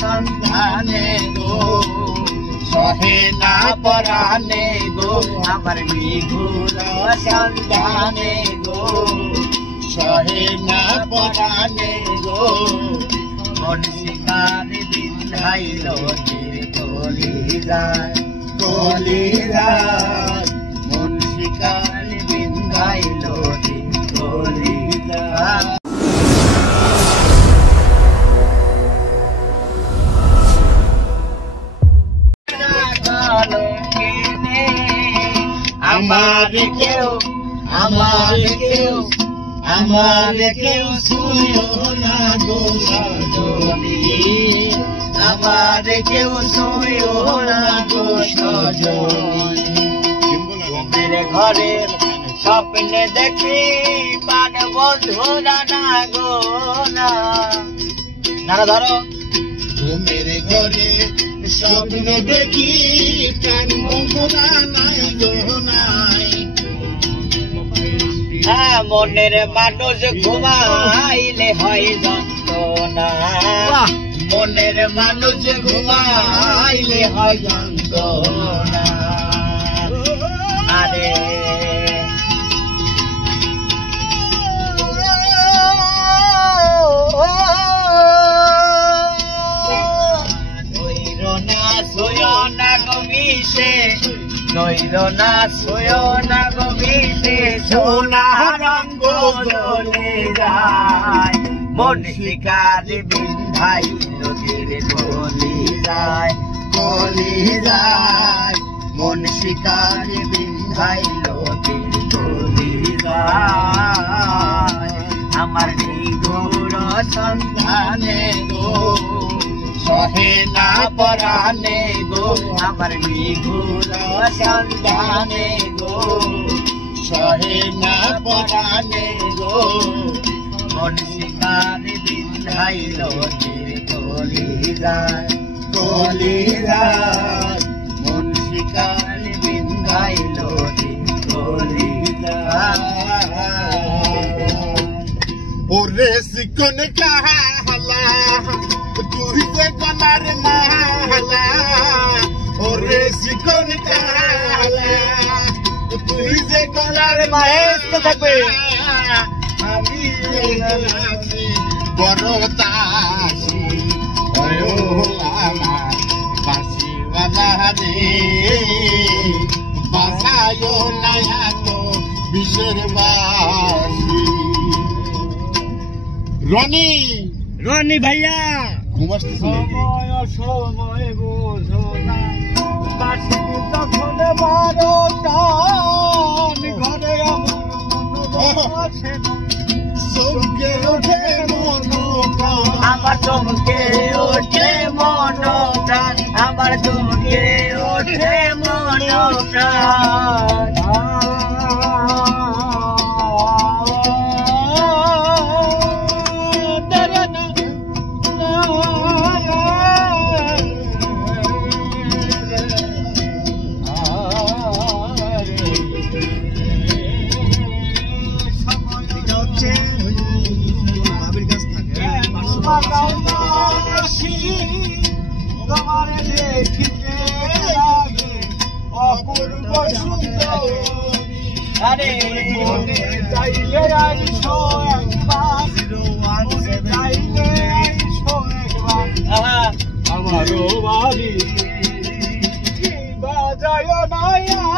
সন্ধানে গো সহে না পরাণে গো আমার নিগুণ সন্ধানে গো সহে না পরাণে গো মন শিকার বিন্ধাইল কলিজায় কলিজায় মন শিকার বিন্ধাইল কলিজায়। আমার কেউ শুইও না গো সজনী আমার কেউ শুইও না গো সজনী ঘুমের ঘরের স্বপ্নে দেখি পান বন্ধুরা না গো না ধরো ঘুমের ঘরে স্বপ্নে দেখি পান বন্ধুরা নাই গো নাই মনের মানুষ ঘুমাইলে হয় যন্ত্রণা মনের মানুষ ঘুমাইলে হয় যন্ত্রণা আরে নইরনা সোয়না গভীরে সোনা রঙ্গ জ্বলে যায় মন শিকার বিন্ধাই নদীর কলি যায় মন শিকার বিন্ধাই নদীর কলি যায় আমার নিগুণ সন্ধানে গো সহে না পরাণে গো আমার নিগুণ সন্ধানে গো সহে না পরাণে গো মন শিকার বিন্ধাইল কলিজায় মন শিকার বিন্ধাইল কলিজায়। ওরে শিকন কাহালা তুই যে গলার মালা ওরে শিকন কাহালা তুই যে গলার মালা থাকবে আমি বড় তাসি আমার বাসিওয়ালা রে বাসায় নয়া তো বিশের বাসি রনি ভাইয়া ঘুমাসতে সময় বোঝো না বাসি তখন 12টা ঘরে আমার মন আছে চমকে ওঠে মন আমার চমকে ওঠে মন প্রাণ আমার চমকে ওঠে মন প্রাণ তোমারে দেখিতে লাগে অপূর্ব সুন্দর আরে মনে চাইলে আইসো একবার চাইলে আইসো একবার আমারও বাড়ি বাজায় নয়া